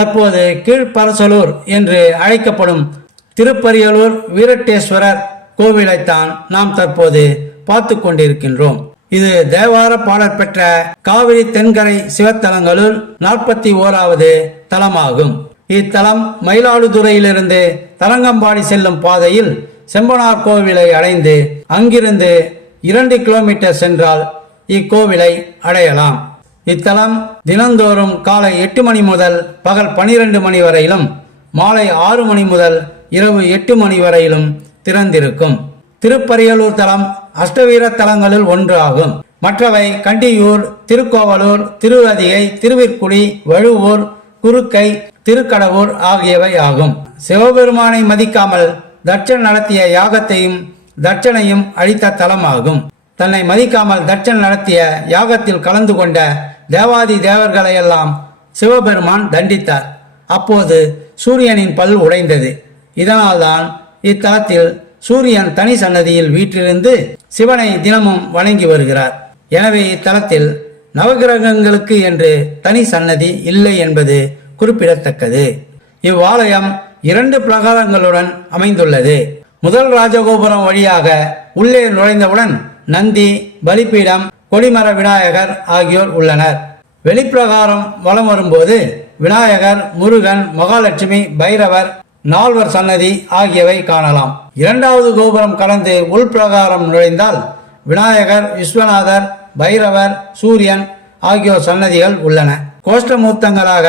தற்போது கீழ்ப்பரசலூர் என்று அழைக்கப்படும் திருப்பரியலூர் வீரட்டேஸ்வரர் கோவிலைத்தான் நாம் தற்போது பார்த்து கொண்டிருக்கின்றோம். இது தேவார பாடல் பெற்ற காவிரி தென்கரை சிவத்தலங்களுள் நாற்பத்தி ஓராவது தலமாகும். இத்தலம் மயிலாடுதுறையிலிருந்து தரங்கம்பாடி செல்லும் பாதையில் செம்பனார் கோவிலை அடைந்து அங்கிருந்து இரண்டு கிலோமீட்டர் சென்றால் இக்கோவிலை அடையலாம். இத்தலம் தினந்தோறும் காலை எட்டு மணி முதல் பகல் பனிரெண்டு மணி வரையிலும் மாலை ஆறு மணி முதல் இரவு எட்டு மணி வரையிலும் திறந்திருக்கும். திருப்பரியலூர் தலம் அஷ்டவீர தலங்களில் ஒன்று ஆகும் மற்றவை கண்டியூர் திருக்கோவலூர் திருவதிகை திருவிற்குடி வழுவூர் குறுக்கை திருக்கடவூர் ஆகியவை ஆகும். சிவபெருமானை மதிக்காமல் தட்சன் நடத்திய யாகத்தையும் தட்சனையும் அழித்த தலமாகும். தன்னை மதிக்காமல் தட்சன் நடத்திய யாகத்தில் கலந்து கொண்ட தேவாதி தேவர்களையெல்லாம் சிவபெருமான் தண்டித்தார். அப்போது சூரியனின் பல் உடைந்தது. இதனால்தான் இத்தலத்தில் சூரியன் தனி சன்னதியில் வீற்றிருந்து சிவனை தினமும் வணங்கி வருகிறார். எனவே இத்தலத்தில் நவகிரகங்களுக்கு என்று தனி சன்னதி இல்லை என்பது குறிப்பிடத்தக்கது. இவ்வாலயம் இரண்டு பிரகாரங்களுடன் அமைந்துள்ளது. முதல் ராஜகோபுரம் வழியாக உள்ளே நுழைந்தவுடன் நந்தி பலிப்பீடம் கொடிமர விநாயகர் ஆகியோர் உள்ளனர். வெளிப்பிரகாரம் வலம் வரும்போது விநாயகர் முருகன் மகாலட்சுமி பைரவர் நால்வர் சன்னதி ஆகியவை காணலாம். இரண்டாவது கோபுரம் கடந்து உள்பிரகாரம் நுழைந்தால் விநாயகர் விஸ்வநாதர் பைரவர் சூரியன் ஆகியோர் சன்னதிகள் உள்ளன. கோஷ்டமூர்த்தங்களாக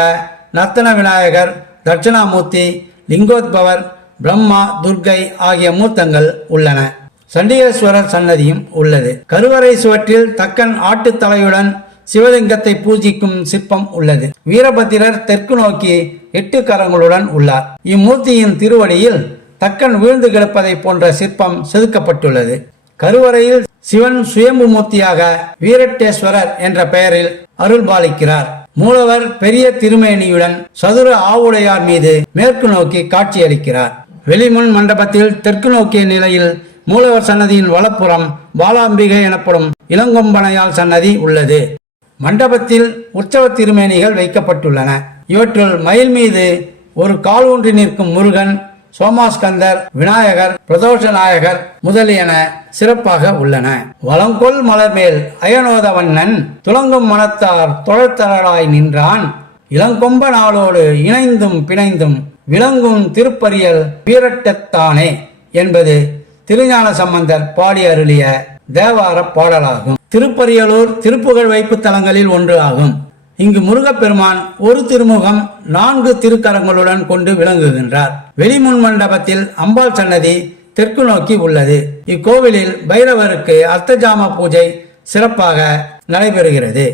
நர்த்தன விநாயகர் தட்சிணாமூர்த்தி லிங்கோத்பவர் பிரம்மா துர்க்கை ஆகிய மூர்த்தங்கள் உள்ளன. சண்டிகேஸ்வரர் சன்னதியும் உள்ளது. கருவறை சுவற்றில் தக்கன் ஆட்டுத்தலையுடன் சிவலிங்கத்தை பூஜிக்கும் சிற்பம் உள்ளது. வீரபத்திரர் தெற்கு நோக்கி எட்டு கரங்களுடன் உள்ளார். இம்மூர்த்தியின் திருவடியில் தக்கன் வீழ்ந்து கிடப்பதை போன்ற சிற்பம் செதுக்கப்பட்டுள்ளது. கருவறையில் சிவன் சுயம்பு மூர்த்தியாக வீரட்டேஸ்வரர் என்ற பெயரில் அருள்பாலிக்கிறார் மூலவர் பெரிய திருமேனியுடன் சதுர ஆவுடையார் மீது மேற்கு நோக்கி காட்சியளிக்கிறார். வெளிமுன் மண்டபத்தில் தெற்கு நோக்கிய நிலையில் மூலவர் சன்னதியின் வலப்புறம் பாலாம்பிகை எனப்படும் இளங்கொம்பனையால் சன்னதி உள்ளது. மண்டபத்தில் உற்சவ திருமேனிகள் வைக்கப்பட்டுள்ளன. இவற்றுள் மயில் மீது ஒரு கால் ஊன்றி நிற்கும் முருகன் சோமாஸ்கந்தர் விநாயகர் பிரதோஷ நாயகர் முதலியன சிறப்பாக உள்ளன. வளங்கொள் மலர் மேல் அயனோத வண்ணன் துலங்கும் மனத்தார் தொழத்தரலாய் நின்றான். இளங்கொம்ப நாளோடு இணைந்தும் பிணைந்தும் விளங்கும் திருப்பரியல் வீரட்டத்தானே என்பது திருஞான சம்பந்தர் பாடி அருளிய தேவார பாடலாகும். திருப்பரியலூர் திருப்புகழ் வைப்பு தலங்களில் ஒன்று ஆகும். இங்கு முருகப்பெருமான் ஒரு திருமுகம் நான்கு திருக்கரங்களுடன் கொண்டு விளங்குகின்றார். வெளிமுன் மண்டபத்தில் அம்பாள் சன்னதி தெற்கு நோக்கி உள்ளது. இக்கோவிலில் பைரவருக்கு அர்த்தஜாம பூஜை சிறப்பாக நடைபெறுகிறது.